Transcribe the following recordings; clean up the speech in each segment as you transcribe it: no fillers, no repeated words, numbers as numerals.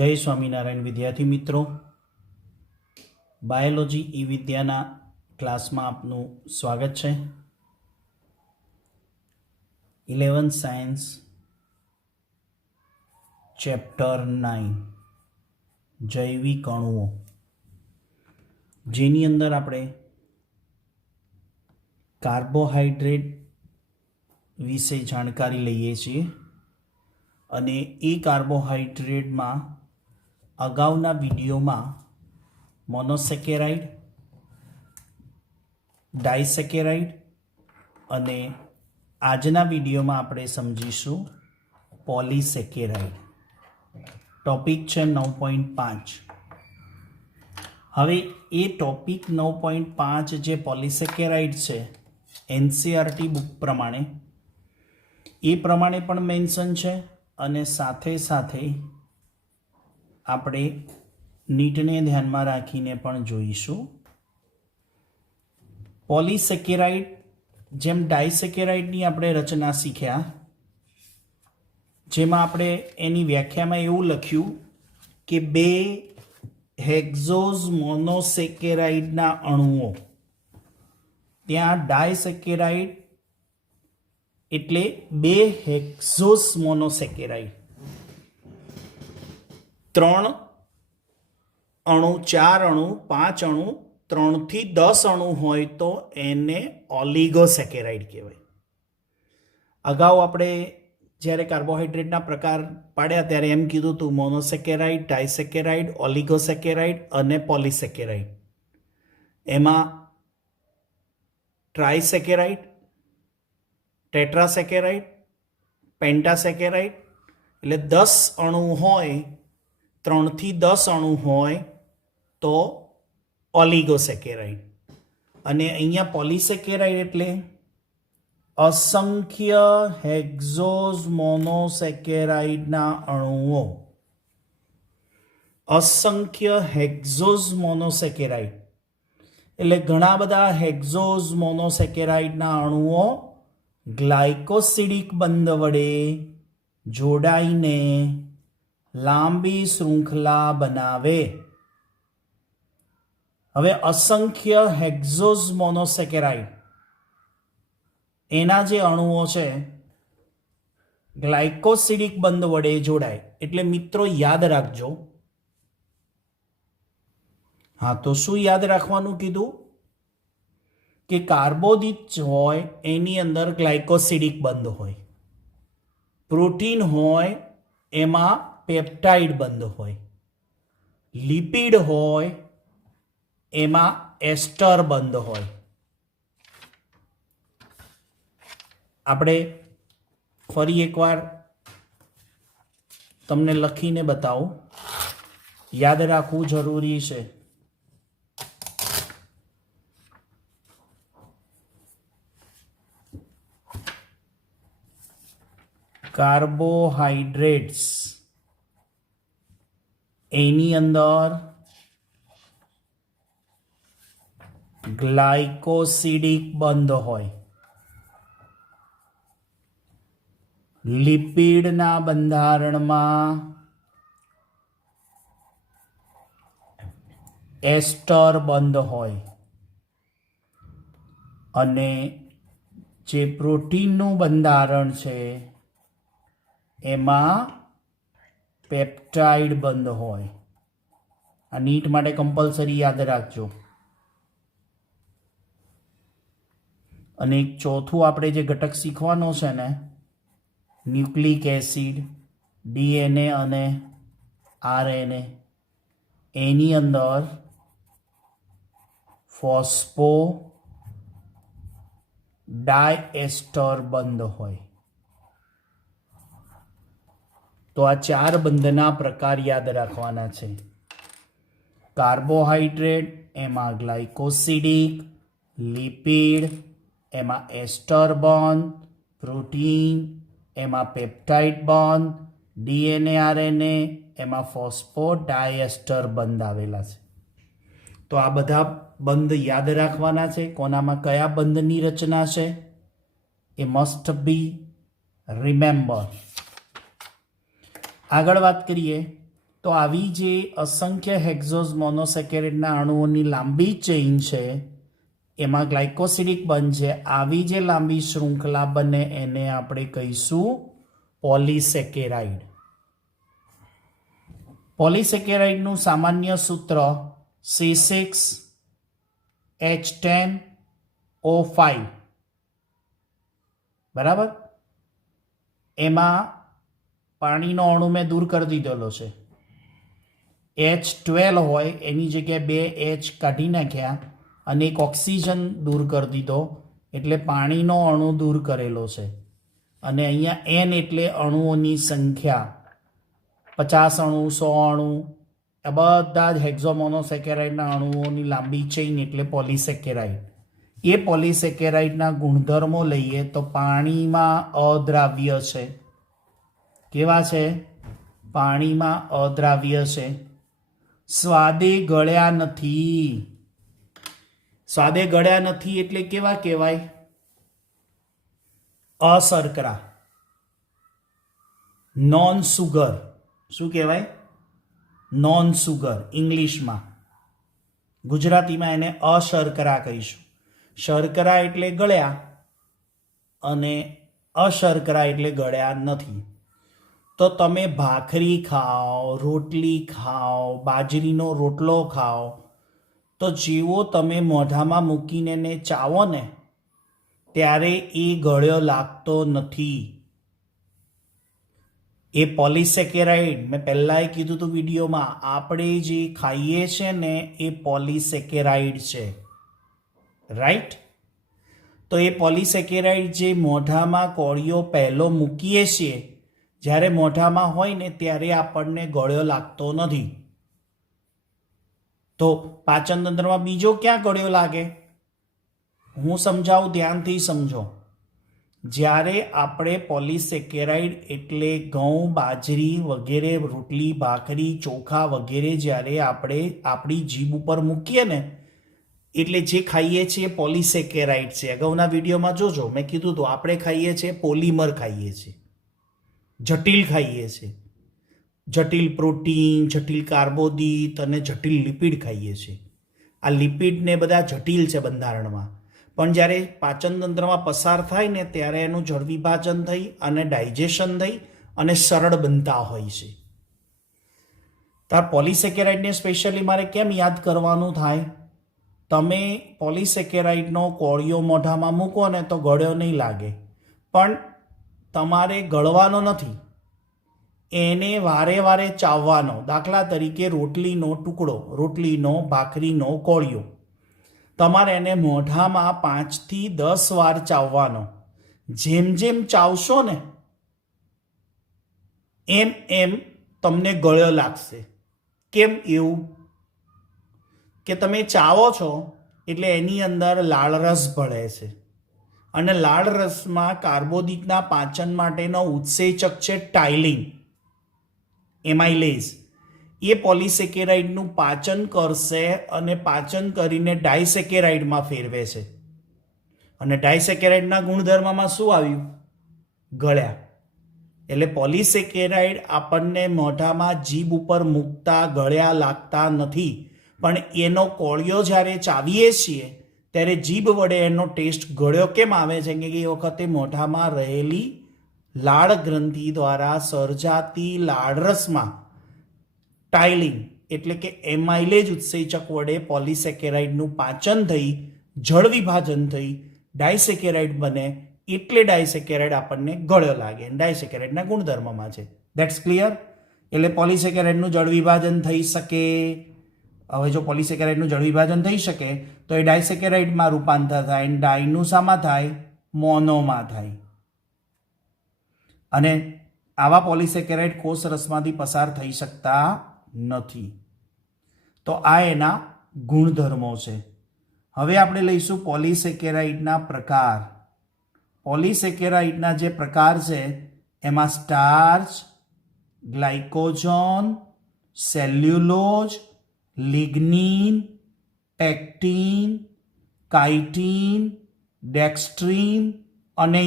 जय स्वामीनारायण विद्यार्थी मित्रों, बायोलॉजी ई विद्याना क्लास में आपનું स्वागत है। 11th सायन्स चैप्टर 9 जैविक अणुओ, जेनी अंदर आपणे कार्बोहाइड्रेट विषे जानकारी लईए छीए अने ए कार्बोहाइड्रेट में अगाउना विडियो में मोनोसेकेराइड, डाइसेकेराइड अने आजना विडियो में आपणे समझीशुं पॉलीसेकेराइड। टॉपिक है 9.5। हवे ए टॉपिक 9.5 जे पॉलीसेकेराइड है एनसीईआरटी बुक प्रमाणे ए प्रमाणे पण मेन्शन है अने साथे साथे आपणे नीटने ध्यान में राखीने पण जोईशुं। पॉलीसेकेराइड जेम डाइसेकेराइडनी आपणे रचना शीख्या, जेमां आपणे एनी व्याख्यामां एवुं लख्युं के बे हेक्सोज मोनोसेकेराइडना अणुओ, त्यां डाइसेकेराइड एटले बे हेक्सोज मोनोसेकेराइड, 3 अणु, 4 अणु, 5 अणु, 3 થી 10 अणु होय तो एने ऑलिगोसेकेराइड कहेवाय। अगाऊ आपणे ज्यारे कार्बोहाइड्रेटना प्रकार पाड्या त्यारे एम कीधुं हतुं मोनोसेकेराइड, डाइसेकेराइड, ऑलिगोसेकेराइड अने पॉलीसेकेराइड। एमां ट्राइसेकेराइड, टेट्रासेकेराइड, पेंटासेकेराइड એટલે 10 अणु होय, 3 થી 10 अणु होय तो ऑलिगोसेकेराइड। अने अहींया पॉलीसेकेराइड एटले असंख्य हेक्सोज मोनोसेकेराइडना अणुओ। असंख्य हेक्सोज मोनोसेकेराइड એટલે ઘણા બધા हेक्सोज मोनोसेकेराइडना अणुओ ग्लाइकोसिडिक बंध वडे जोड़ाईने लांबी श्रृंखला बनावे। हवे असंख्य हेक्सोज मोनोसेकेराइड एना जे अणुओ छे ग्लाइकोसिडिक बंध वडे जोड़ाय। एटले मित्रों याद राखजो। हाँ, तो शुं याद राखवानुं कीधुं के कार्बोदीज होय एनी अंदर ग्लाइकोसिडिक बंध होय, प्रोटीन होय एमां पेप्टाइड बंध होय, लिपिड होय एमां एस्टर बंध होय। आपणे फरी एकवार तमने लखीने बतावुं, याद राखवुं जरूरी छे। कार्बोहाइड्रेट्स एनी अंदर ग्लाइकोसिडिक बंध होय, लिपिडना बंधारणमां एस्टर बंध होय अने जे प्रोटीननुं बंधारण छे एमां पेप्टाइड बंध होय। आ नीट माटे कंपलसरी याद राखजो। अने एक चौथुं आपणे जे घटक शीखवानो छे ने न्यूक्लिक एसिड, डीएनए अने आरएनए एनी अंदर फॉस्फो डायएस्टर बंध होय। तो आ 4 बंधना प्रकार याद राखवाना छे। कार्बोहाइड्रेट एमां ग्लाइकोसिडिक, लिपिड एमां एस्टर बंध, प्रोटीन एमां पेप्टाइड बंध, डीएनए आरएनए एमां फॉस्फो डायएस्टर बंध आवेला छे। तो आ बधा बंध याद राखवाना छे। कोनामां कया बंधनी रचना छे ए मस्ट बी रिमेम्बर। આગળ વાત કરીએ તો આવી જે અસંખ્ય હેક્ઝોઝ મોનોસેકેરાઇડના અણુઓની લાંબી ચેઇન છે એમાં ગ્લાયકોસિડિક બનશે. આવી જે લાંબી શૃંખલા બને એને આપણે કહીશું પોલિસેકેરાઇડ. પોલિસેકેરાઇડનું સામાન્ય સૂત્ર C6H10O5, બરાબર. એમાં પાણીનો અણુ મેં દૂર કરી દીધેલો છે. H12 હોય એની જગ્યાએ 2 H કાઢી નાખ્યા અને એક ઓક્સિજન દૂર કરી દીધો એટલે પાણીનો અણુ દૂર કરેલો છે. અને અહીંયા N એટલે અણુઓની સંખ્યા, 50 અણુ, 100 અણુ, આ બધા જ હેક્ઝોમોનોસેકેરાઇડના અણુઓની લાંબી ચેઇન એટલે પોલિસેકેરાઇડ. એ પોલિસેકેરાઇડના ગુણધર્મો લઈએ તો પાણીમાં અદ્રાવ્ય છે. કેવા છે? પાણીમાં અદ્રાવ્ય છે. સ્વાદે ગળ્યા નથી. સ્વાદે ગળ્યા નથી એટલે કેવા કહેવાય? અશર્કરા, નોન સુગર. શું કહેવાય? નોન સુગર ઇંગ્લિશમાં. ગુજરાતીમાં એને અશર્કરા કહીશું. શર્કરા એટલે ગળ્યા અને અશર્કરા એટલે ગળ્યા નથી. તો તમે ભાખરી ખાઓ, રોટલી ખાઓ, બાજરીનો રોટલો ખાઓ, તો જેવો તમે મોઢામાં મૂકીને એને ચાવો ને ત્યારે એ ગળ્યો લાગતો નથી. એ પોલિસેકેરાઇડ, મેં પહેલાં કીધું હતું વિડીયોમાં, આપણે જે ખાઈએ છીએ ને એ પોલિસેકેરાઇડ છે, રાઈટ? તો એ પોલિસેકેરાઇડ જે મોઢામાં કોળિયો પહેલો મૂકીએ છીએ, જ્યારે મોઢામાં હોય ને ત્યારે આપણને ગળ્યો લાગતો નથી. તો પાચન તંત્રમાં બીજો ક્યાં ગળ્યો લાગે? હું સમજાવું, ધ્યાનથી સમજો. જ્યારે આપણે પોલિસેકેરાઇડ એટલે ઘઉં, બાજરી વગેરે, રોટલી, ભાખરી, ચોખા વગેરે જ્યારે આપણે આપણી જીભ ઉપર મૂકીએ ને એટલે જે ખાઈએ છીએ પોલિસેકેરાઇડ છે. અગાઉના વિડીયોમાં જોજો, મેં કીધું હતું આપણે ખાઈએ છીએ પોલિમર ખાઈએ છીએ, જટિલ ખાઈએ છીએ. જટિલ પ્રોટીન, જટિલ કાર્બોદિત અને જટિલ લિપિડ ખાઈએ છીએ. આ લિપિડ ને બધા જટિલ છે બંધારણમાં, પણ જ્યારે પાચન તંત્રમાં પસાર થાય ને ત્યારે એનું જળ વિભાજન થઈ અને ડાયજેશન થઈ અને સરળ બનતા હોય છે. તાર પોલિસેકેરાઇડને સ્પેશિયલી મારે કેમ યાદ કરવાનું થાય? તમે પોલિસેકેરાઇડનો કોળિયો મોઢામાં મૂકો ને તો ગળ્યો નહીં લાગે, પણ તમારે ગળવાનો નથી, એને વારે વારે ચાવવાનો. દાખલા તરીકે રોટલીનો ટુકડો, રોટલીનો, ભાખરીનો કોળિયો, તમારે એને મોઢામાં 5 થી 10 વાર ચાવવાનો. જેમ જેમ ચાવશો ને એમ એમ તમને ગળ્યો લાગશે. કેમ એવું? કે તમે ચાવો છો એટલે એની અંદર લાળ રસ ભળે છે અને લાળ રસમાં કાર્બોદિતના પાચન માટેનો ઉત્સેચક છે ટાઇલિન, એમાઇલેઝ. એ પોલિસેકેરાઇડનું પાચન કરશે અને પાચન કરીને ડાયસેકેરાઇડમાં ફેરવે છે. અને ડાયસેકેરાઇડના ગુણધર્મમાં શું આવ્યું? ગળ્યા. એટલે પોલિસેકેરાઇડ આપણને મોઢામાં જીભ ઉપર મૂકતા ગળ્યા લાગતા નથી, પણ એનો કોળિયો જ્યારે ચાવીએ છીએ ત્યારે જીભ વડે એનો ટેસ્ટ ગળ્યો કેમ આવે છે? કે એ વખતે મોઢામાં રહેલી લાળ ગ્રંથિ દ્વારા સર્જાતી લાળરસમાં ટાઇલિન એટલે કે એમાઇલેજ ઉત્સેચક વડે પોલિસેકેરાઇડનું પાચન થઈ, જળ વિભાજન થઈ, ડાયસેકેરાઇડ બને, એટલે ડાયસેકેરાઇડ આપણને ગળ્યો લાગે. ડાયસેકેરાઇડના ગુણધર્મમાં છે. That's clear? એટલે પોલિસેકેરાઇડનું જળ વિભાજન થઈ શકે. હવે જો પોલિસેકેરાઇડનું જળ વિભાજન થઈ શકે તો એ ડાયસેકેરાઇડમાં રૂપાંતર થાય, ડાયનું શામાં થાય? મોનોમાં થાય. અને આવા પોલિસેકેરાઇડ કોષ રસમાંથી પસાર થઈ શકતા નથી. તો આ એના ગુણધર્મો છે. હવે આપણે લઈશું પોલિસેકેરાઇડના પ્રકાર. પોલિસેકેરાઇડના જે પ્રકાર છે એમાં starch, glycogen, cellulose, lignin, pectin, chitin, dextrin અને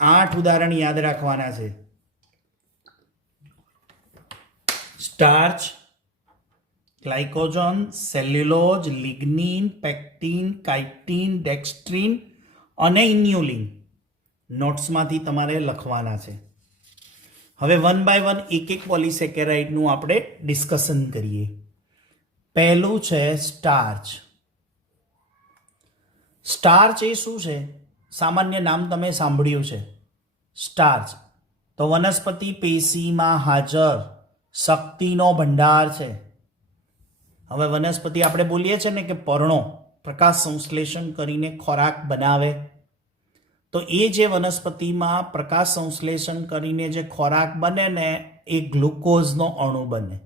8 ઉદાહરણ યાદ રાખવાના છે. Starch, glycogen, cellulose, lignin, pectin, chitin, dextrin અને ઇન્યુલિન નોટ્સમાંથી તમારે લખવાના છે. હવે 1 બાય 1 એક એક પોલિસેકેરાઇડનું આપણે ડિસ્કશન કરીએ. પહેલું છે સ્ટાર્ચ. સ્ટાર્ચ એ શું છે? સામાન્ય નામ તમે સાંભળ્યું છે સ્ટાર્ચ. તો વનસ્પતિ પેશીમાં હાજર શક્તિનો ભંડાર છે. હવે વનસ્પતિ આપણે બોલીએ છીએ ને કે પર્ણો પ્રકાશ સંશ્લેષણ કરીને ખોરાક બનાવે, તો એ જે વનસ્પતિમાં પ્રકાશ સંશ્લેષણ કરીને જે ખોરાક બને ને એ ગ્લુકોઝનો અણુ બને.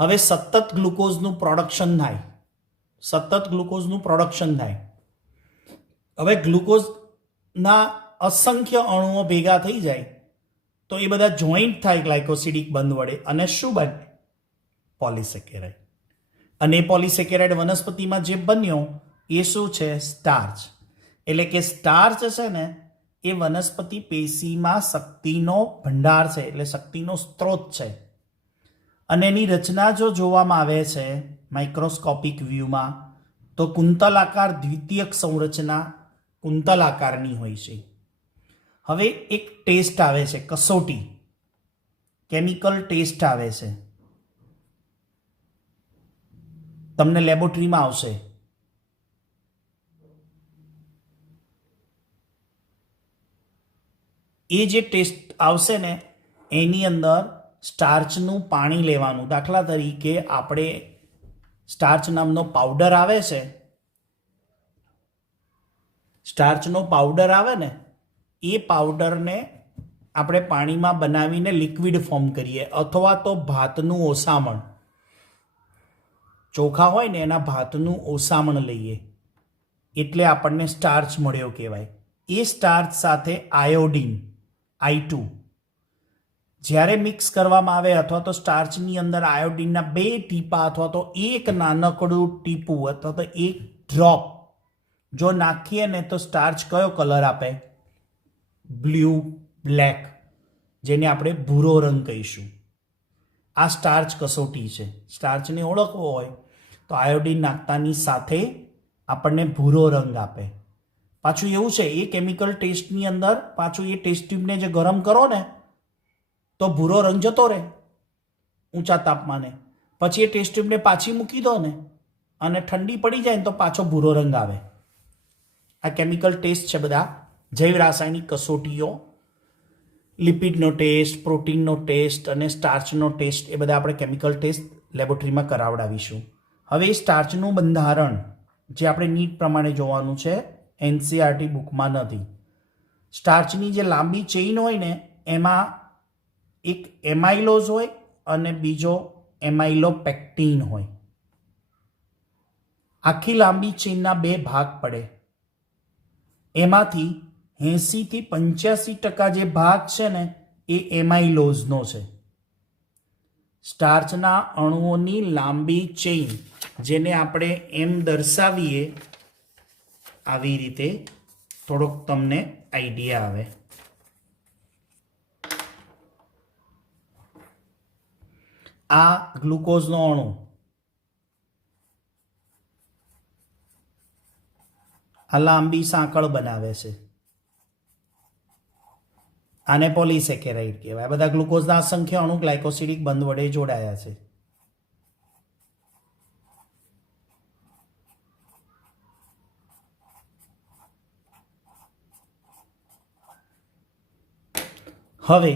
હવે સતત ગ્લુકોઝનું પ્રોડક્શન થાય. હવે ગ્લુકોઝના અસંખ્ય અણુઓ ભેગા થઈ જાય તો એ બધા જોઈન્ટ થાય ગ્લાયકોસિડિક બંધ વડે અને શું બને? પોલિસેકેરાઇડ. અને એ પોલિસેકેરાઇડ વનસ્પતિમાં જે બન્યો એ શું છે? સ્ટાર્ચ. એટલે કે સ્ટાર્ચ છે ને એ વનસ્પતિ પેશીમાં શક્તિનો ભંડાર છે, એટલે શક્તિનો સ્ત્રોત છે. અને એની રચના જો જોવામાં આવે છે માઇક્રોસ્કોપિક વ્યૂમાં તો કુંતલાકાર દ્વિતીયક સંરચના કુંતલાકારની હોય છે. હવે એક ટેસ્ટ આવે છે, કસોટી, કેમિકલ ટેસ્ટ આવે છે, તમને લેબોરેટરીમાં આવશે. એ જે ટેસ્ટ આવશે ને એની અંદર સ્ટાર્ચનું પાણી લેવાનું. દાખલા તરીકે આપણે સ્ટાર્ચ નામનો પાવડર આવે છે, સ્ટાર્ચનો પાવડર આવે ને એ પાવડરને આપણે પાણીમાં બનાવીને લિક્વિડ ફોર્મ કરીએ, અથવા તો ભાતનું ઓસામણ, ચોખા હોય ને એના ભાતનું ઓસામણ લઈએ એટલે આપણને સ્ટાર્ચ મળ્યો કહેવાય. એ સ્ટાર્ચ સાથે આયોડિન I2 જ્યારે મિક્સ કરવામાં આવે અથવા તો સ્ટાર્ચની અંદર આયોડિનના 2 ટીપા અથવા તો એક નાનકડું ટીપું અથવા તો એક ડ્રોપ જો નાખીએ ને તો સ્ટાર્ચ કયો કલર આપે? બ્લુ બ્લેક, જેને આપણે ભૂરો રંગ કહીશું. આ સ્ટાર્ચ કસોટી છે. સ્ટાર્ચને ઓળખવો હોય તો આયોડિન નાખતાની સાથે આપણને ભૂરો રંગ આપે. પાછું એવું છે એ કેમિકલ ટેસ્ટની અંદર પાછું એ ટેસ્ટ ટ્યુબને જે ગરમ કરો ને તો ભૂરો રંગ જતો રહે ઊંચા તાપમાને. પછી એ ટેસ્ટ ટ્યુબને પાછી મૂકી દો ને અને ઠંડી પડી જાય ને તો પાછો ભૂરો રંગ આવે. આ કેમિકલ ટેસ્ટ છે બધા, જૈવ રાસાયણિક કસોટીઓ. લિપિડનો ટેસ્ટ, પ્રોટીનનો ટેસ્ટ અને સ્ટાર્ચનો ટેસ્ટ એ બધા આપણે કેમિકલ ટેસ્ટ લેબોરેટરીમાં કરાવડાવીશું. હવે સ્ટાર્ચનું બંધારણ જે આપણે નીટ પ્રમાણે જોવાનું છે, એનસીઆરટી બુકમાં નથી. સ્ટાર્ચની જે લાંબી ચેઇન હોય ને એમાં એક એમાઇલોઝ હોય અને બીજો એમાઇલોપેક્ટિન હોય. આખી લાંબી ચેઇનના 2 ભાગ પડે. એમાંથી 80 થી 85% જે ભાગ છે ને એ એમાઇલોઝનો છે. સ્ટાર્ચના અણુઓની લાંબી ચેઇન જેને આપણે એમ દર્શાવીએ આવી રીતે, થોડોક તમને આઈડિયા આવે. આ ગ્લુકોઝનો અણુ, આ લાંબી સાંકળ બનાવે છે, આને પોલિસેકેરાઇડ કહેવાય. બધા ગ્લુકોઝના અસંખ્ય અણુ ગ્લાયકોસિડિક બંધ વડે જોડાયા છે. હવે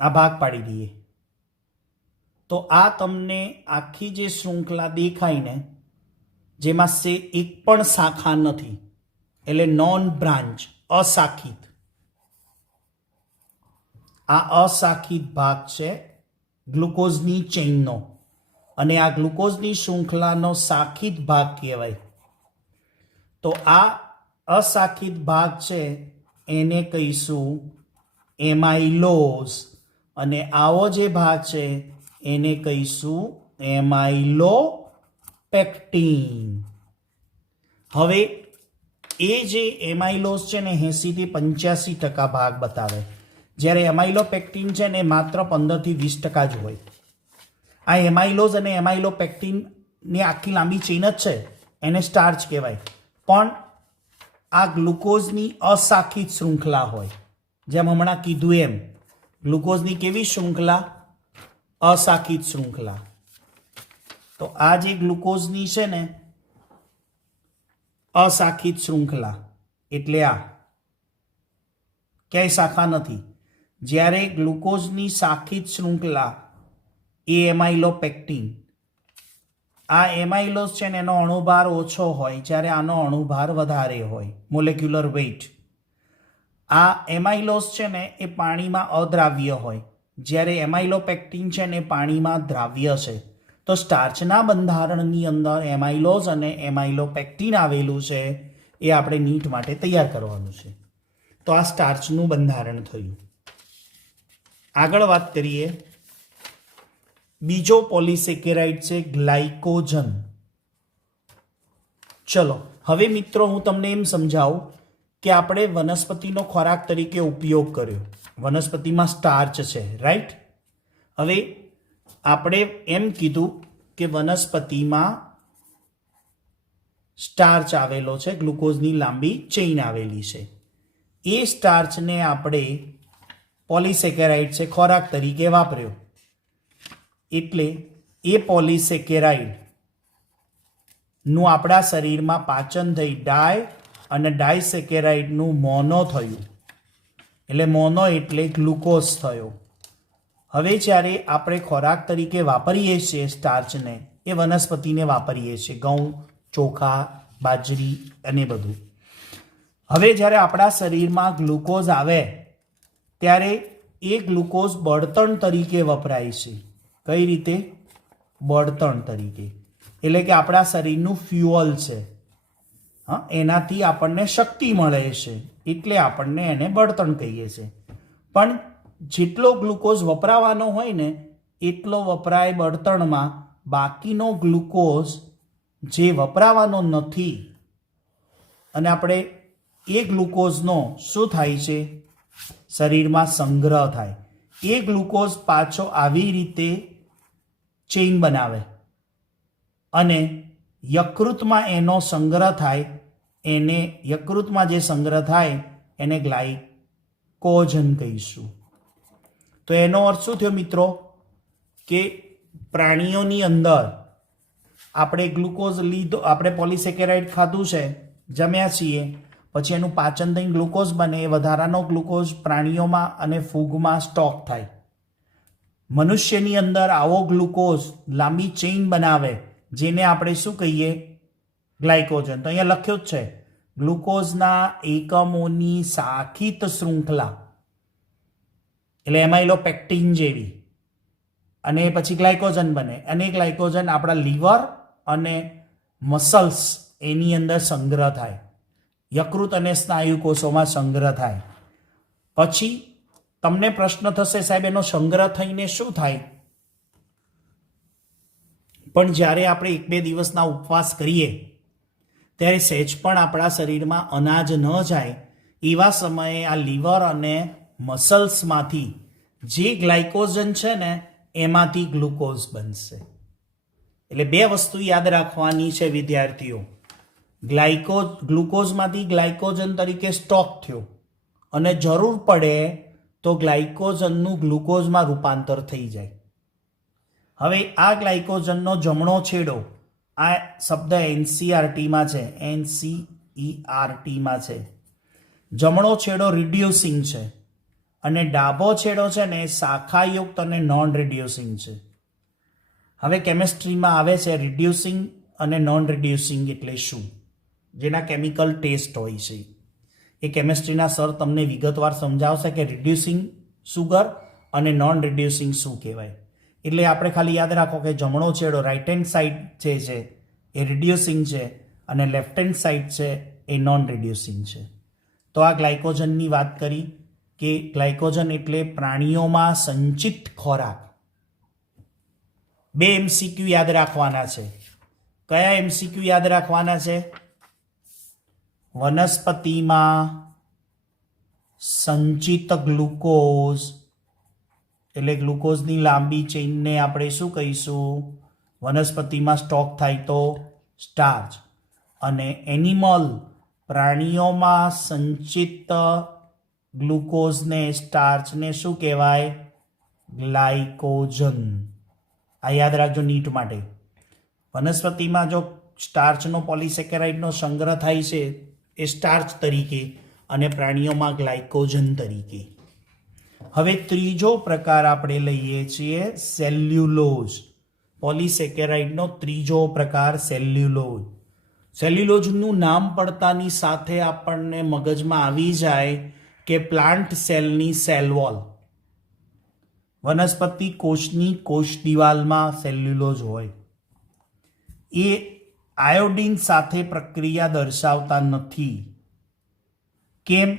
આ ભાગ પાડી દઈએ તો આ તમને આખી જે શૃંખલા દેખાય ને જેમાં એક પણ શાખા નથી, એટલે નોન બ્રાન્ચ, અશાખિત. આ અશાખિત ભાગ છે ગ્લુકોઝની ચેઇનનો અને આ ગ્લુકોઝની શૃંખલાનો શાખિત ભાગ કહેવાય. તો આ અશાખિત ભાગ છે એને કહીશું એમાઇલોઝ અને આવો જે ભાગ છે એને કહીશું એમાઇલોપેક્ટિન. હવે એ જે એમાઇલોઝ છે ને 80 થી 85% ભાગ બતાવે, જ્યારે એમાઇલોપેક્ટિન છે ને માત્ર 15 થી 20% જ હોય. આ એમાઇલોઝ અને એમાઇલોપેક્ટિનની આખી લાંબી ચેઇન જ છે, એને સ્ટાર્ચ કહેવાય. પણ આ ગ્લુકોઝની અશાખિત શૃંખલા હોય. જેમ હમણાં કીધું એમ, ગ્લુકોઝની કેવી શૃંખલા? અશાખિત શૃંખલા. તો આ જે ગ્લુકોઝની છે ને અશાખિત શૃંખલા, એટલે આ ક્યાંય શાખા નથી. જ્યારે ગ્લુકોઝની શાખિત શૃંખલા એ એમાઇલોપેક્ટિન, આ એમાઇલોઝ છે ને એનો અણુભાર ઓછો હોય, જ્યારે આનો અણુભાર વધારે હોય, મોલેક્યુલર વેઇટ. આ એમાઇલોઝ છે ને એ પાણીમાં અદ્રાવ્ય હોય, જ્યારે એમાઇલોપેક્ટિન છે ને પાણીમાં દ્રાવ્ય છે. તો સ્ટાર્ચના બંધારણની અંદર એમાઇલોઝ અને એમાઇલોપેક્ટિન આવેલું છે, એ આપણે નીટ માટે તૈયાર કરવાનું છે. તો આ સ્ટાર્ચનું બંધારણ થયું. આગળ વાત કરીએ, બીજો પોલિસેકેરાઇડ છે ગ્લાયકોજન. ચલો હવે મિત્રો હું તમને એમ સમજાવું કે આપણે વનસ્પતિનો ખોરાક તરીકે ઉપયોગ કર્યો, વનસ્પતિમાં સ્ટાર્ચ છે, રાઈટ? હવે આપણે એમ કીધું કે વનસ્પતિમાં સ્ટાર્ચ આવેલો છે, ગ્લુકોઝની લાંબી ચેઇન આવેલી છે. એ સ્ટાર્ચને આપણે પોલિસેકેરાઇડ છે ખોરાક તરીકે વાપર્યો, એટલે એ પોલિસેકેરાઇડ નું આપણા શરીરમાં પાચન થઈ ડાય અને ડાયસેકેરાઇડનું મોનો થયું, એટલે મોનો એટલે ગ્લુકોઝ થયો. હવે જ્યારે આપણે ખોરાક તરીકે વાપરીએ છીએ સ્ટાર્ચને, એ વનસ્પતિને વાપરીએ છીએ, ઘઉં, ચોખા, બાજરી અને બધું. હવે જ્યારે આપણા શરીરમાં ગ્લુકોઝ આવે ત્યારે એ ગ્લુકોઝ બળતણ તરીકે વપરાય છે. કઈ રીતે? બળતણ તરીકે, એટલે કે આપણા શરીરનું ફ્યુઅલ છે. હા, એનાથી આપણને શક્તિ મળે છે, એટલે આપણને એને બળતણ કહીએ છીએ. પણ જેટલો ગ્લુકોઝ વપરાવાનો હોય ને એટલો વપરાય બળતણમાં, બાકીનો ગ્લુકોઝ જે વપરાવાનો નથી, અને આપણે એ ગ્લુકોઝનો શું થાય છે? શરીરમાં સંગ્રહ થાય. એ ગ્લુકોઝ પાછો આવી રીતે ચેઇન બનાવે અને યકૃતમાં એનો સંગ્રહ થાય. એને યકૃતમાં જે સંગ્રહ થાય એને ગ્લાયકોજન કહીશું. તો એનો અર્થ શું થયો મિત્રો? કે પ્રાણીઓની અંદર આપણે ગ્લુકોઝ લીધો, આપણે પોલિસેકેરાઇડ ખાધું છે, જમ્યા છીએ, પછી એનું પાચન થઈને ગ્લુકોઝ બને, એ વધારાનો ગ્લુકોઝ પ્રાણીઓમાં અને ફૂગમાં સ્ટોક થાય. મનુષ્યની અંદર આવો ગ્લુકોઝ લાંબી ચેઇન બનાવે, જેને આપણે શું કહીએ? ગ્લાયકોજન. તો અહીંયા લખ્યું જ છે ગ્લુકોઝના એકમોની શાખિત શૃંખલા, એટલે એમાઇલોપેક્ટિન જેવી, અને પછી ગ્લાયકોજન બને. અને ગ્લાયકોજન આપણા લીવર અને મસલ્સ એની અંદર સંગ્રહ થાય, યકૃત અને સ્નાયુ કોષોમાં સંગ્રહ થાય. પછી તમને પ્રશ્ન થશે, સાહેબ એનો સંગ્રહ થઈને શું થાય? પણ જ્યારે આપણે 1-2 દિવસના ઉપવાસ કરીએ ત્યારે સહેજ પણ આપણા શરીરમાં અનાજ ન જાય, એવા સમયે આ લીવર અને મસલ્સમાંથી જે ગ્લાયકોજન છે ને એમાંથી ગ્લુકોઝ બનશે. એટલે 2 વસ્તુ યાદ રાખવાની છે વિદ્યાર્થીઓ. ગ્લુકોઝમાંથી ગ્લાયકોજન તરીકે સ્ટોક થયો, અને જરૂર પડે તો ગ્લાયકોજનનું ગ્લુકોઝમાં રૂપાંતર થઈ જાય. હવે આ ગ્લાયકોજનનો જમણો છેડો, આ શબ્દ એનસીઈઆરટીમાં છે, એનસીઈઆરટીમાં છે. જમણો છેડો રિડ્યુસિંગ છે અને ડાબો છેડો છે ને શાખાયુક્ત અને નોન રિડ્યુસિંગ છે. હવે કેમિસ્ટ્રીમાં આવે છે રિડ્યુસિંગ અને નોન રિડ્યુસિંગ એટલે શું, જેના કેમિકલ ટેસ્ટ હોય છે. એ કેમિસ્ટ્રીના સર તમને વિગતવાર સમજાવશે કે રિડ્યુસિંગ સુગર અને નોન રિડ્યુસિંગ શું કહેવાય. એટલે આપણે ખાલી યાદ રાખો કે જમણો છેડો રાઇટ હેન્ડ સાઈડ જે છે એ રિડ્યુસિંગ છે અને લેફ્ટ હેન્ડ સાઈડ છે એ નોન રિડ્યુસિંગ છે. તો આ ગ્લાયકોજનની વાત કરી કે ગ્લાયકોજન એટલે પ્રાણીઓમાં સંચિત ખોરાક. 2 MCQ યાદ રાખવાના છે. કયા MCQ યાદ રાખવાના છે? વનસ્પતિમાં સંચિત ગ્લુકોઝ એટલે ગ્લુકોઝની લાંબી ચેઇનને આપણે શું કહીશું? વનસ્પતિમાં સ્ટોક થાય તો સ્ટાર્ચ. અને એનિમલ પ્રાણીઓમાં સંચિત ગ્લુકોઝને સ્ટાર્ચને શું કહેવાય? ગ્લાયકોજન. આ યાદ રાખજો નીટ માટે. વનસ્પતિમાં જો સ્ટાર્ચનો પોલિસેકેરાઇડનો સંગ્રહ થાય છે એ સ્ટાર્ચ તરીકે અને પ્રાણીઓમાં ગ્લાયકોજન તરીકે. હવે ત્રીજો પ્રકાર આપણે લઈએ છીએ સેલ્યુલોઝ. પોલિસેકેરાઇડનો ત્રીજો પ્રકાર સેલ્યુલોઝ. સેલ્યુલોઝનું નામ પડતાની સાથે આપણને મગજમાં આવી જાય કે પ્લાન્ટ સેલની સેલ વોલ, વનસ્પતિ કોષની કોષ દિવાલમાં સેલ્યુલોઝ હોય. એ આયોડિન સાથે પ્રક્રિયા દર્શાવતા નથી. કેમ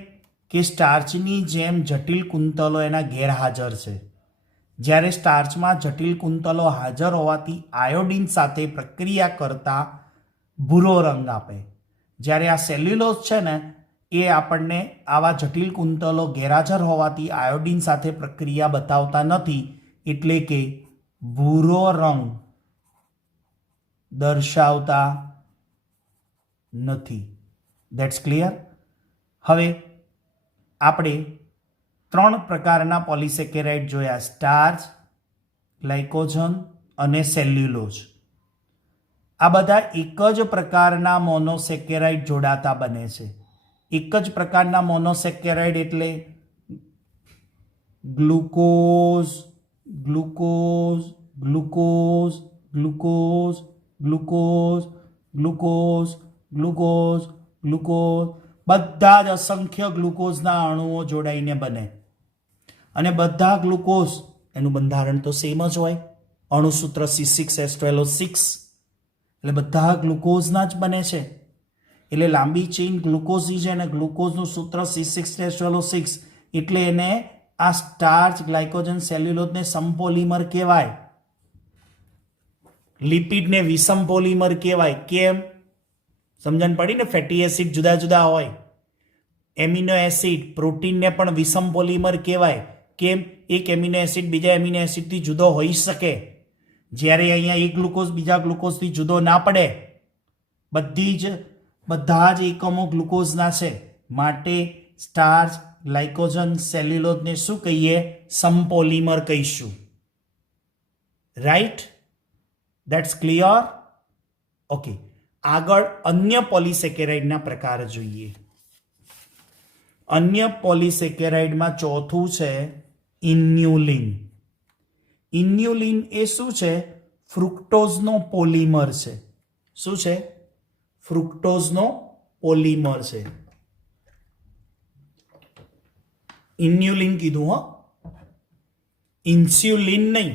કે સ્ટાર્ચની જેમ જટિલ કુંતલો એના ગેરહાજર છે. જ્યારે સ્ટાર્ચમાં જટિલ કુંતલો હાજર હોવાથી આયોડિન સાથે પ્રક્રિયા કરતા ભૂરો રંગ આપે. જ્યારે આ સેલ્યુલોઝ છે ને એ આપણને આવા જટિલ કુંતલો ગેરહાજર હોવાથી આયોડિન સાથે પ્રક્રિયા બતાવતા નથી, એટલે કે ભૂરો રંગ દર્શાવતા નથી. That's clear. હવે આપણે 3 પ્રકારના પોલિસેકેરાઇડ જોયા: સ્ટાર્ચ, ગ્લાયકોજન અને સેલ્યુલોઝ. આ બધા એક જ પ્રકારના મોનોસેકેરાઇડ જોડાતા બને છે. એક જ પ્રકારના મોનોસેકેરાઇડ એટલે glucose, glucose, glucose, glucose, glucose, glucose, glucose, glucose, બધા જ અસંખ્ય ગ્લુકોઝના અણુઓ જોડાઈને બને. અને બધા ગ્લુકોઝ એનું બંધારણ તો સેમ જ હોય, અણુસૂત્ર C6H12O6, એટલે બધા ગ્લુકોઝના જ બને છે. એટલે લાંબી ચેઇન ગ્લુકોઝની છે અને ગ્લુકોઝનું સૂત્ર C6H12O6, એટલે એને આ સ્ટાર્ચ, ગ્લાયકોજન, સેલ્યુલોઝને સમપોલિમર કહેવાય. લિપિડને વિષમ પોલિમર કહેવાય. કેમ? સમજણ પડી ને? ફેટી એસિડ જુદા જુદા હોય. એમિનો એસિડ, પ્રોટીનને પણ વિષમ પોલિમર કહેવાય. કેમ? એક એમિનો એસિડ બીજા એમિનો એસિડથી જુદો હોઈ શકે, જ્યારે અહીંયા એક ગ્લુકોઝ બીજા ગ્લુકોઝથી જુદો ના પડે. બધા જ એકમો ગ્લુકોઝના છે. માટે સ્ટાર્ચ, ગ્લાયકોજન, સેલ્યુલોઝને શું કહીએ? સમપોલિમર કહીશું. રાઈટ? That's clear? ઓકે. આગળ અન્ય પોલિસેકેરાઇડના પ્રકાર જોઈએ. અન્ય પોલિસેકેરાઇડમાં ચોથું છે ઇન્યુલિન. ઇન્યુલિન એ શું છે? ફ્રુક્ટોઝનો પોલિમર છે. શું છે? ફ્રુક્ટોઝનો પોલિમર છે. ઇન્યુલિન કીધું હો, ઇન્સ્યુલિન નહીં,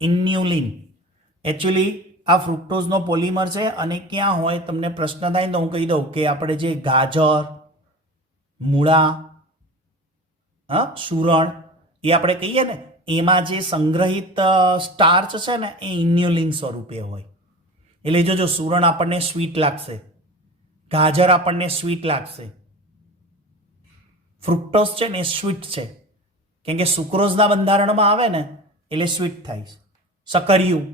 ઇન્યુલિન. એકચ્યુઅલી આ ફ્રુક્ટોઝનો પોલિમર છે. અને ક્યાં હોય તમને પ્રશ્ન થાય તો હું કહી દઉં કે આપણે જે ગાજર, મૂળા, સુરણ એ આપણે કહીએ ને, એમાં જે સંગ્રહિત સ્ટાર્ચ છે ને એ ઇન્યુલિન સ્વરૂપે હોય. એટલે જોજો, સુરણ આપણને સ્વીટ લાગશે, ગાજર આપણને સ્વીટ લાગશે, ફ્રુક્ટોઝ છે ને એ સ્વીટ છે, કેમ કે સુક્રોઝના બંધારણમાં આવે ને એટલે સ્વીટ થાય. સકરિયું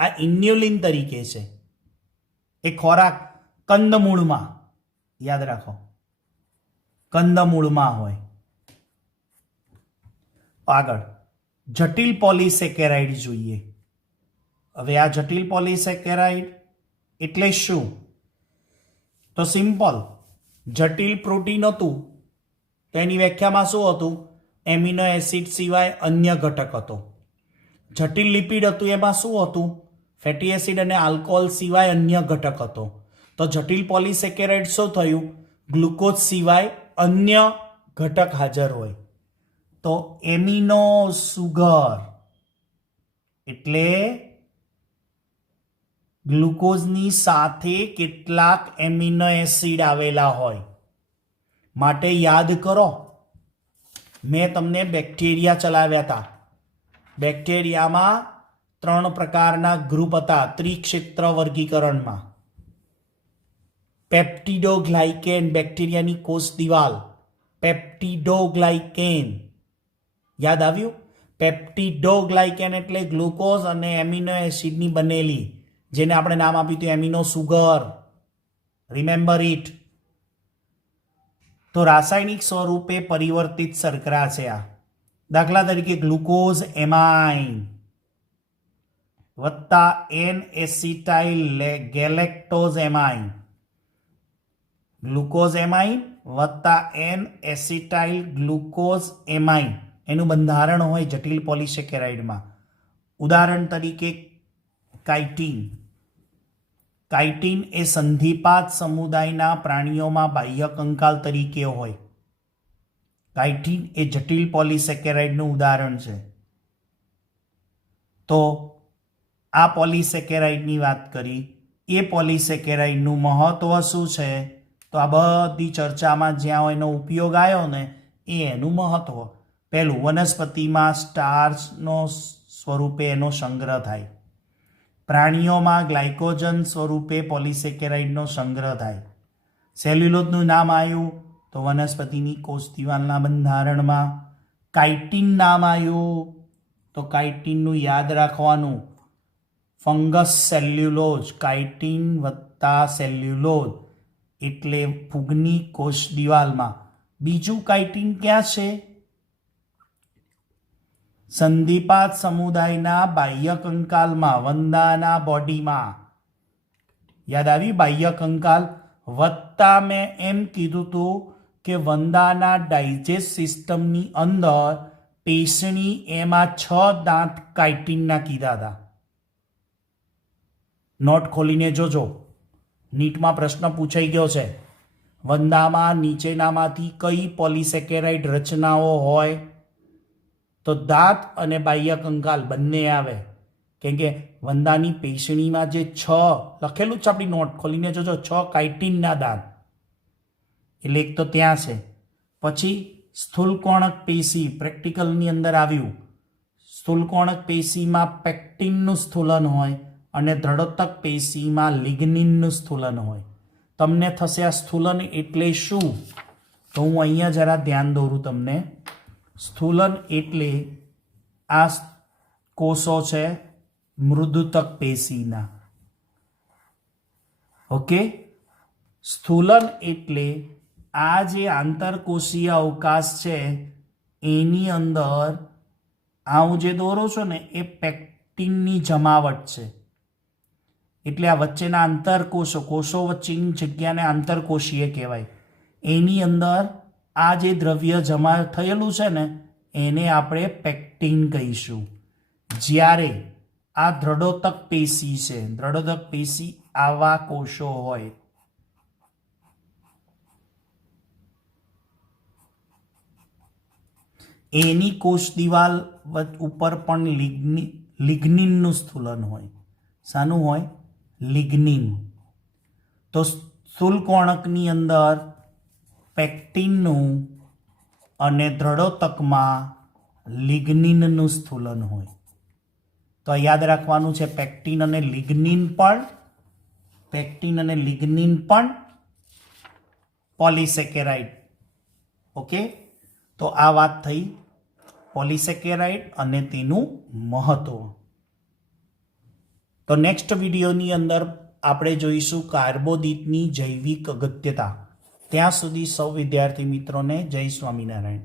આ ઇન્યુલિન તરીકે છે. એ ખોરાક કંદમૂળમાં, યાદ રાખો, કંદમૂળમાં હોય. આગળ જટિલ પોલિસેકેરાઇડ જોઈએ. હવે આ જટિલ પોલિસેકેરાઇડ એટલે શું? તો સિમ્પલ, જટિલ પ્રોટીન હતું તો એની વ્યાખ્યામાં શું હતું? એમિનો એસિડ સિવાય અન્ય ઘટક હતો. જટિલ લિપિડ હતું એમાં શું હતું? ફેટી એસિડ અને આલ્કોહોલ સિવાય અન્ય ઘટક હતો. તો જટિલ પોલિસેકેરાઇડ શું થયું? ગ્લુકોઝ સિવાય અન્ય ઘટક હાજર હોય. તો એમિનો સુગર એટલે ગ્લુકોઝની સાથે કેટલાક એમિનો એસિડ આવેલા હોય. માટે યાદ કરો, મેં તમને બેક્ટેરિયા ચલાવ્યા હતા. બેક્ટેરિયામાં 3 પ્રકારના ગ્રુપ હતા ત્રિક્ષેત્ર વર્ગીકરણમાં. પેપ્ટિડોગ્લાયકેન બેક્ટેરિયાની કોષ દિવાલ, પેપ્ટિડોગ્લાયકેન યાદ આવ્યું? પેપ્ટિડોગ્લાયકેન એટલે ગ્લુકોઝ અને એમિનો એસિડની બનેલી, જેને આપણે નામ આપ્યું હતું એમિનો સુગર. Remember it. તો રાસાયણિક સ્વરૂપે પરિવર્તિત શર્કરા છે આ. દાખલા તરીકે ગ્લુકોઝ એમાઇન વત્તા N acetyl galactose amine, glucose amine વત્તા એન એસિટાઇલ ગ્લુકોઝ એમાઇન એનું બંધારણ હોય જટિલ પોલિસેકેરાઇડમાં. ઉદાહરણ તરીકે કાઇટીન. કાઇટીન એ સંધિપાત સમુદાયના પ્રાણીઓમાં બાહ્ય કંકાલ તરીકે હોય. કાઇટીન એ જટિલ પોલિસેકેરાઇડનું ઉદાહરણ છે. તો આ પોલિસેકેરાઇડની વાત કરી. એ પોલિસેકેરાઇડનું મહત્વ શું છે? તો આ બધી ચર્ચામાં જ્યાં એનો ઉપયોગ આવ્યો ને એ એનું મહત્વ. પહેલું, વનસ્પતિમાં સ્ટાર્ચનો સ્વરૂપે એનો સંગ્રહ થાય. પ્રાણીઓમાં ગ્લાયકોજન સ્વરૂપે પોલિસેકેરાઇડનો સંગ્રહ થાય. સેલ્યુલોઝનું નામ આવ્યું તો વનસ્પતિની કોષ દિવાલના બંધારણમાં. કાઇટીન નામ આવ્યું તો કાઇટીનનું યાદ રાખવાનું, ફંગસ સેલ્યુલોઝ, કાઇટીન વત્તા સેલ્યુલોઝ એટલે ફૂગની કોષ દિવાલમાં. બીજું કાઇટીન ક્યાં છે? સંધિપાત સમુદાયના બાહ્ય કંકાલમાં, વંદાના બોડીમાં. યાદ આવી? બાહ્ય કંકાલ વત્તા મેં એમ કીધું હતું કે વંદાના ડાયજેસ્ટ સિસ્ટમની અંદર પેશણી, એમાં 6 દાંત કાઇટીનના કીધા હતા. નોટ ખોલીને જોજો, નીટમાં પ્રશ્ન પૂછાઈ ગયો છે. વંદામાં નીચેનામાંથી કઈ પોલિસેકેરાઇડ રચનાઓ હોય? તો દાંત અને બાહ્ય કંકાલ બંને આવે, કેમ કે વંદાની પેશણીમાં જે 6 લખેલું છે, આપણી નોટ ખોલીને જોજો, 6 કાઇટીનના દાંત, એટલે એક તો ત્યાં છે. પછી સ્થૂલકોણક પેશી પ્રેક્ટિકલની અંદર આવ્યું. સ્થૂલકોણક પેશીમાં પેક્ટિનનું સ્થૂલન હોય અને દ્રઢોતક પેશીમાં લિગ્નિનનું સ્થૂલન હોય. તમને થશે આ સ્થૂલન એટલે શું? તો હું અહીંયા જરા ધ્યાન દોરું તમને. સ્થૂલન એટલે આ કોષો છે મૃદુતક પેશીના. ઓકે, સ્થૂલન એટલે આ જે આંતરકોષીય અવકાશ છે એની અંદર આ હું જે દોરું છું ને એ પેક્ટિનની જમાવટ છે. એટલે આ વચ્ચેના આંતરકોષો, કોષો વચ્ચેની જગ્યાને આંતરકોષીય કહેવાય. એની અંદર આ જે દ્રવ્ય જમા થયેલું છે ને એને આપણે પેક્ટિન કહીશું. જ્યારે આ દ્રઢોતક પેશી છે, દ્રઢોતક પેશી આવા કોષો હોય. એની કોષ દિવાલ ઉપર પણ લિગ્નિનનું સ્થૂલન હોય. શાનું હોય? લિગ્નિન. તો સ્થૂલકોણકની અંદર પેક્ટિનનું અને દ્રઢોતકમાં લિગ્નિનનું સ્થૂલન હોય. તો યાદ રાખવાનું છે, પેક્ટિન અને લિગ્નિન પણ પોલિસેકેરાઇડ. ઓકે, તો આ વાત થઈ પોલિસેકેરાઇડ અને તેનું મહત્વ. તો નેક્સ્ટ વિડીયોની અંદર આપણે જોઈશું કાર્બોદિતની જૈવિક અગત્યતા. ત્યાં સુધી સૌ વિદ્યાર્થી મિત્રોને જય સ્વામિનારાયણ.